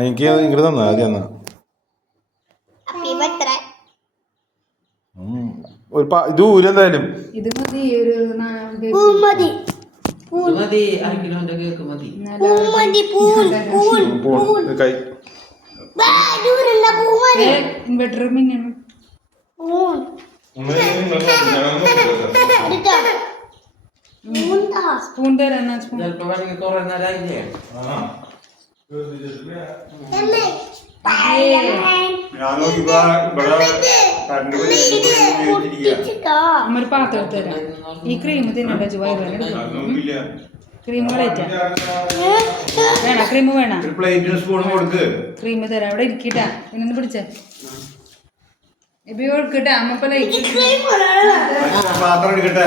എനിക്ക് ഇങ്ങോട്ട് തന്നാ ആദ്യം എന്നാ ഇത് ഊരെന്തായാലും കൈ ഇൻവെർട്ടർ മിന്നു സ്പൂൺ തരാം സ്പൂൺ ഒരു പാത്രം തരാം ഈ ക്രീം തിന്നണ്ട ക്രീം കളയറ്റാ വേണ ക്രീം വേണ ക്രീം തരാം അവിടെ ഇരിക്കട്ടാ പിന്നൊന്ന് പിടിച്ചേ ഇപ്പൊ കൊടുക്കട്ടെ അമ്മപ്പ പാത്രം എടുക്കട്ടെ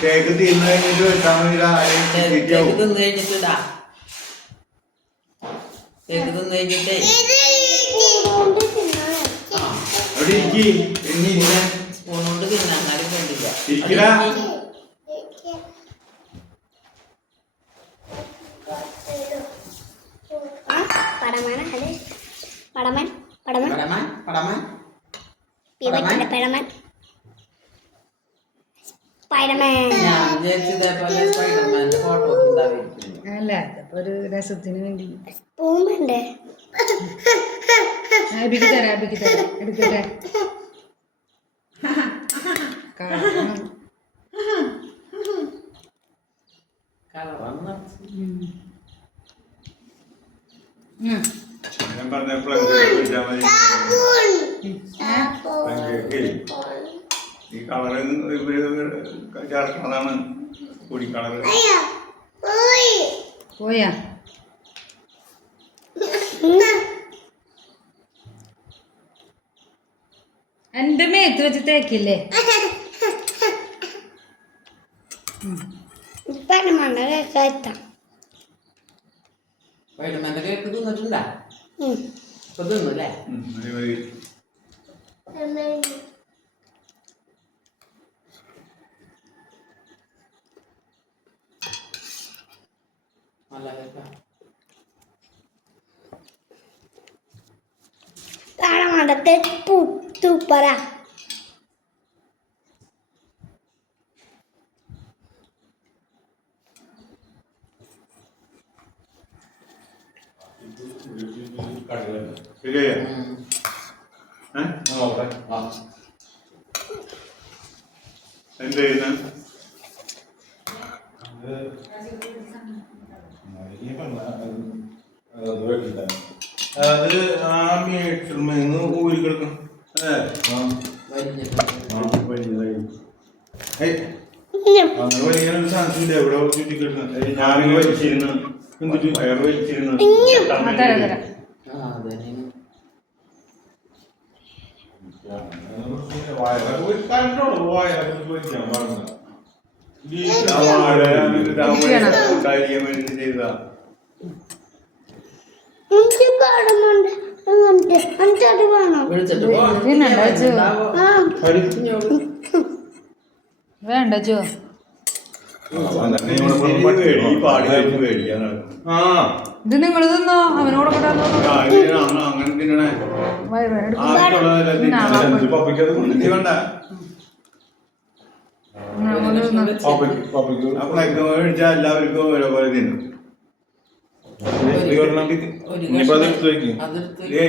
കേക്ക് തിന്നു കഴിഞ്ഞിട്ട് വെച്ചാൽ കഴിഞ്ഞിട്ടിടാ കേക്ക് തിന്നു കഴിഞ്ഞിട്ടേ സ്പൂൺ കൊണ്ട് തിന്നാൻ എന്നാലും കണ്ടില്ല അല്ല ഒരു രസത്തിന് വേണ്ടി തരാം എടുക്കട്ടെ ഞാൻ പറഞ്ഞ ഈ കളറ് ചേർക്കുന്നതാണ് പൊടി കളറ് പോയാ എന്റെ മേത്ത് വെച്ച് തേക്കില്ലേ കേക്ക് തിന്നിട്ടുണ്ടാ ഇപ്പൊ തിന്നല്ലേ സൂപ്പറാ എന്ത് ചെയ്യുന്ന അത് ആ മീറ്ററിന്ന് ഊരി കിടക്കും അങ്ങനെ വലിയൊരു ചാൻസ് ഇല്ല എവിടെ ചുറ്റിക്കിടക്കുന്നത് ഞാനിങ്ങനെ വലിച്ചിരുന്നു എന്തിട്ട് വയറ് വലിച്ചിരുന്നു ചെയ്താ വേണ്ട ജോ ഇത് നിങ്ങൾ തിന്നോ അവനോട് എല്ലാവർക്കും ഓരോപോലെ തിന്നും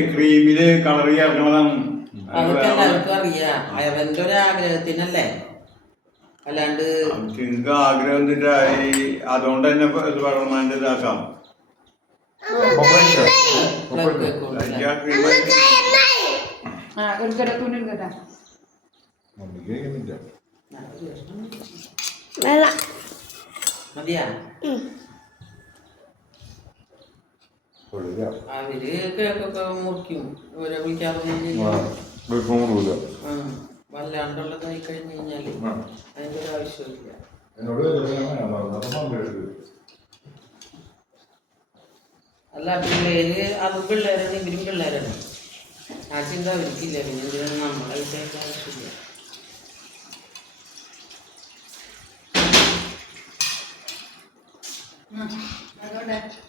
ക്രീമില് കളർ ചേർക്കണതാണ് എല്ലാവർക്കും അറിയാം അവന്റെ ഒരു ആഗ്രഹത്തിനല്ലേ അല്ലാണ്ട് നിങ്ങൾക്ക് ആഗ്രഹം അതുകൊണ്ട് തന്നെ പറമാൻ്റെ ഇതാക്കാം മതിയാ അവര് കേക്കൊക്കെ മുറിക്കും ഇവരെ വിളിക്കാറൊന്നും വല്ലാണ്ടുള്ളതായി കഴിഞ്ഞു കഴിഞ്ഞാല് അതിന്റെ ഒരു ആവശ്യമില്ല. അല്ല പിള്ളേര് അതും പിള്ളേരാണ് ഇവരും പിള്ളേരാണ് ആ ചിന്ത അവർക്കില്ല പിന്നെ എന്തിനാണ് നമ്മളായിട്ട് ആവശ്യമില്ല അതുകൊണ്ട്